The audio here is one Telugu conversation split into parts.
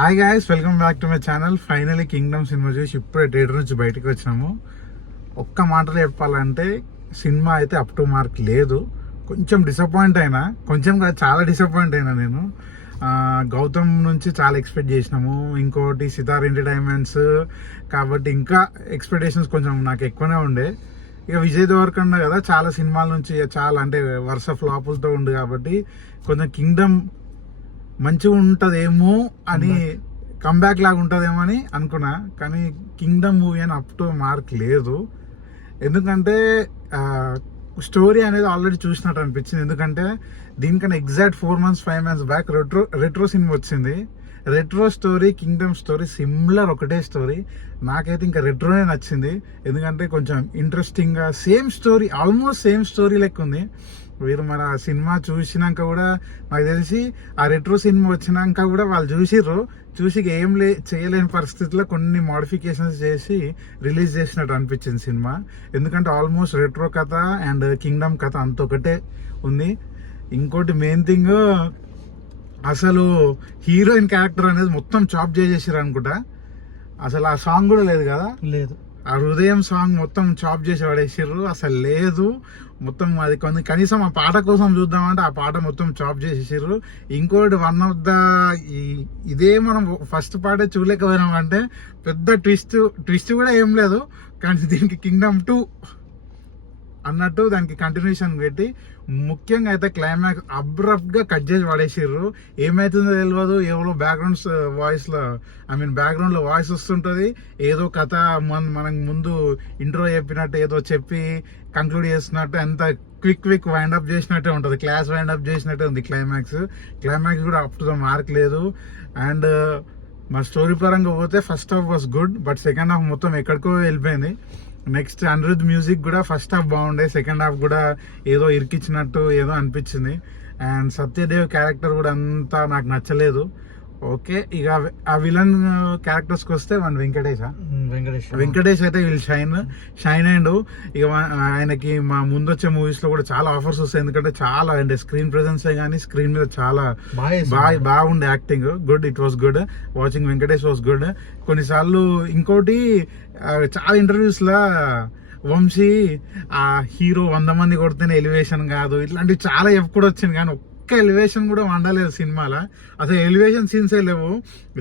Hi guys, welcome back to my channel. Finally Kingdom cinema చూసి ఇప్పుడే థియేటర్ నుంచి బయటకు వచ్చినాము. ఒక్క మాటలో చెప్పాలంటే సినిమా అయితే అప్ టు మార్క్ లేదు. కొంచెం డిసప్పాయింట్ అయినా, కొంచెం కాదు చాలా డిసప్పాయింట్ అయినా నేను. గౌతమ్ నుంచి చాలా ఎక్స్పెక్ట్ చేసినాము. ఇంకోటి సితార్ ఎంటర్టైన్మెంట్స్ కాబట్టి ఇంకా ఎక్స్పెక్టేషన్స్ కొంచెం నాకు ఎక్కువనే ఉండే. ఇక విజయ్ దేవరకొండ కదా, చాలా సినిమాల నుంచి చాలా అంటే వరుస ఫ్లాపులతో ఉంది కాబట్టి కొంచెం కింగ్డమ్ మంచిగా ఉంటుందేమో అని, కంబ్యాక్ లాగా ఉంటుందేమో అని అనుకున్నా. కానీ కింగ్డమ్ మూవీ అని అప్ టు మార్క్ లేదు. ఎందుకంటే స్టోరీ అనేది ఆల్రెడీ చూసినట్టు అనిపించింది. ఎందుకంటే దీనికన్నా exact 4 months 5 months back retro cinema వచ్చింది. Retro story, kingdom story similar, ఒకటే స్టోరీ. నాకైతే ఇంకా రెట్రోనే నచ్చింది. ఎందుకంటే కొంచెం ఇంట్రెస్టింగ్గా same story, almost same story లెక్క ఉంది. వీరు మన సినిమా చూసినాక కూడా నాకు తెలిసి ఆ రెట్రో సినిమా వచ్చినాక కూడా వాళ్ళు చూసి ఏం చేయలేని పరిస్థితుల్లో కొన్ని మోడిఫికేషన్స్ చేసి రిలీజ్ చేసినట్టు అనిపించింది సినిమా. ఎందుకంటే ఆల్మోస్ట్ రెట్రో కథ అండ్ కింగ్డమ్ కథ అంత ఒకటే ఉంది. ఇంకోటి మెయిన్ థింగ్, అసలు హీరోయిన్ క్యారెక్టర్ అనేది మొత్తం చాప్ చేసేసారు అనుకుంటా. అసలు ఆ సాంగ్ కూడా లేదు కదా, లేదు. ఆ హృదయం సాంగ్ మొత్తం చాప్ చేసి పడేసారు. అసలు లేదు మొత్తం. అది కనీసం ఆ పాట కోసం చూద్దామంటే ఆ పాట మొత్తం చాప్ చేసేసారు. ఇంకోటి వన్ ఆఫ్ ద ఇదే మనం ఫస్ట్ పాటే చూడలేకపోయినాం అంటే పెద్ద ట్విస్ట్ కూడా ఏం లేదు. కానీ దీనికి కింగ్డమ్ 2 అన్నట్టు దానికి కంటిన్యూషన్ పెట్టి ముఖ్యంగా అయితే క్లైమాక్స్ అబ్రప్ట్ గా కట్ చేసి పడేసారు. ఏమైతుందో తెలియదు. ఎవరో బ్యాక్గ్రౌండ్ లో వాయిస్ వస్తుంటది. ఏదో కథ మనకు ముందు ఇంట్రో చెప్పినట్టు ఏదో చెప్పి కంక్లూడ్ చేస్తున్నట్టు, ఎంత క్విక్ వైండ్ అప్ చేసినట్టే ఉంటది. క్లాస్ వైండ్ అప్ చేసినట్టే ఉంది క్లైమాక్స్ కూడా అప్ టు ద మార్క్ లేదు. అండ్ మా స్టోరీ పరంగా పోతే first half was good, but second half మొత్తం ఎక్కడికో వెళ్ళిపోయింది. నెక్స్ట్ అనిరుద్ మ్యూజిక్ కూడా ఫస్ట్ హాఫ్ బాగుండే, సెకండ్ హాఫ్ కూడా ఏదో ఇరికిచ్చినట్టు ఏదో అనిపించింది. అండ్ సత్యదేవ్ క్యారెక్టర్ కూడా అంతా నాకు నచ్చలేదు. ఓకే, ఇక ఆ విలన్ క్యారెక్టర్స్ కి వస్తే వెంకటేష్ అయితే వీళ్ళు షైన్ అయ్యిండు. ఇక ఆయనకి మా ముందు వచ్చే మూవీస్ లో కూడా చాలా ఆఫర్స్ వస్తాయి. ఎందుకంటే చాలా అంటే స్క్రీన్ ప్రెజెన్స్ కానీ స్క్రీన్ మీద చాలా బాగుండే acting. Good, it was good. Watching Venkatesh was good. కొన్నిసార్లు ఇంకోటి చాలా ఇంటర్వ్యూస్ లా వంశీ ఆ హీరో 100 మంది కొడితేనే ఎలివేషన్ కాదు, ఇట్లాంటివి చాలా చెప్పుకుంటూ వచ్చింది. కానీ ఒక్క ఎలివేషన్ కూడా వండలేదు సినిమాలో. అసలు ఎలివేషన్ సీన్సే లేవు.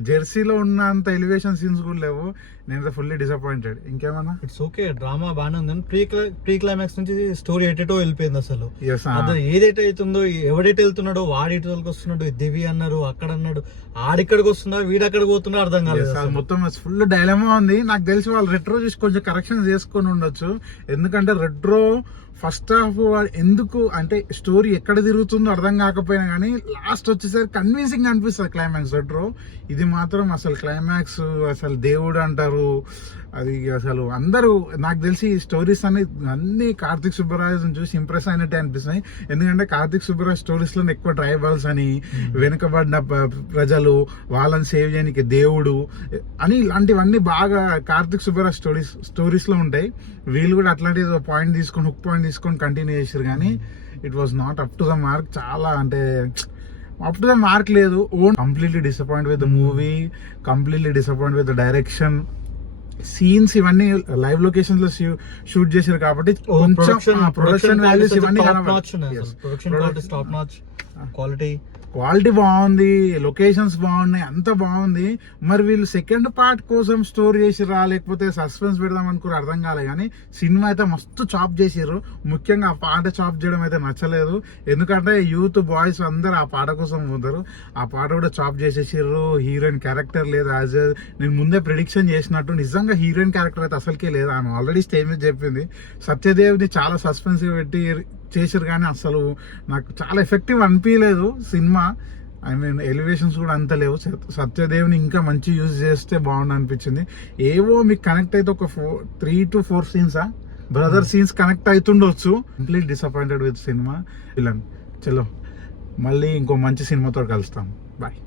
జెర్సీలో ఉన్నంత ఎలివేషన్ సీన్స్ కూడా లేవు. నేను ఫుల్లీ డిసప్పాయింటెడ్. ఇంకేమన్నా ఇట్స్ ఓకే, డ్రామా బాగానే ఉంది. ప్రీ క్లైమాక్స్ నుంచి స్టోరీ ఎటేటో వెళ్ళిపోయింది. అసలు ఏదైతే అవుతుందో, ఎవడైతే వెళ్తున్నాడో వాడి ఇటువలకు వస్తున్నాడు. దివి అన్నారు, అక్కడ అన్నాడు, ఆడిక్కడికి వస్తున్నా, వీడక్కడికి పోతున్నా అర్థం కాలేదు. మొత్తం ఫుల్ డైలమా ఉంది. నాకు తెలిసి వాళ్ళు రెట్రో చూసి కొంచెం కరెక్షన్ చేసుకొని ఉండొచ్చు. ఎందుకంటే రెట్రో ఫస్ట్ హాఫ్ ఎందుకు అంటే స్టోరీ ఎక్కడ తిరుగుతుందో అర్థం కాకపోయినా కానీ లాస్ట్ వచ్చేసరికి కన్విన్సింగ్ అనిపిస్తుంది క్లైమాక్స్ రెట్రో. ఇది మాత్రం అసలు క్లైమాక్స్ అసలు దేవుడు అంటారు. అది అసలు అందరూ నాకు తెలిసి స్టోరీస్ అన్ని కార్తిక్ సుబ్బరాజ్ చూసి ఇంప్రెస్ అయినట్టే అనిపిస్తున్నాయి. ఎందుకంటే కార్తిక్ సుబ్బరాజ్ స్టోరీస్ లో ఎక్కువ ట్రైబల్స్ అని, వెనుకబడిన ప్రజలు, వాళ్ళని సేవ్ చేయడానికి దేవుడు అని ఇలాంటివన్నీ బాగా కార్తిక్ సుబ్బరాజ్ స్టోరీస్ లో ఉంటాయి. వీళ్ళు కూడా అట్లాంటి హుక్ పాయింట్ తీసుకొని కంటిన్యూ చేశారు. కానీ it was not up to the mark. చాలా అంటే అప్ టు ద మార్క్ లేదు. Completely disappoint with the movie, completely disappoint with the direction. Scenes ఇవన్నీ లైవ్ లొకేషన్స్ లో షూట్ చేశారు కాబట్టి కొంచెం ప్రొడక్షన్ వాల్యూస్ ఇవన్నీ క్వాలిటీ బాగుంది, లొకేషన్స్ బాగున్నాయి, అంత బాగుంది. మరి వీళ్ళు సెకండ్ పార్ట్ కోసం స్టోరీ చేసిరా లేకపోతే సస్పెన్స్ పెడదాం అనుకుని అర్థం కాలే. కానీ సినిమా అయితే మస్తు చాప్ చేసారు. ముఖ్యంగా ఆ పాట చాప్ చేయడం అయితే నచ్చలేదు. ఎందుకంటే యూత్ బాయ్స్ అందరు ఆ పాట కోసం పోతారు. ఆ పాట కూడా చాప్ చేసేసారు. హీరోయిన్ క్యారెక్టర్ లేదు. నేను ముందే ప్రిడిక్షన్ చేసినట్టు నిజంగా హీరోయిన్ క్యారెక్టర్ అయితే అసలుకే లేదు. ఆమె ఆల్రెడీ స్టేజ్ మీద చెప్పింది. సత్యదేవ్ని చాలా సస్పెన్స్ పెట్టి చేసారు కానీ అసలు నాకు చాలా ఎఫెక్టివ్ అనిపించలేదు సినిమా. ఎలివేషన్స్ కూడా అంత లేవు. సత్యదేవ్ని ఇంకా మంచి యూజ్ చేస్తే బాగుండు అనిపించింది. ఏవో మీకు కనెక్ట్ అయితే ఒక 3 to 4 scenes brother scenes connect అవుతుండొచ్చు. Complete disappointed with cinema. Villain చలో మళ్ళీ ఇంకో మంచి సినిమాతో కలుస్తాం. బాయ్.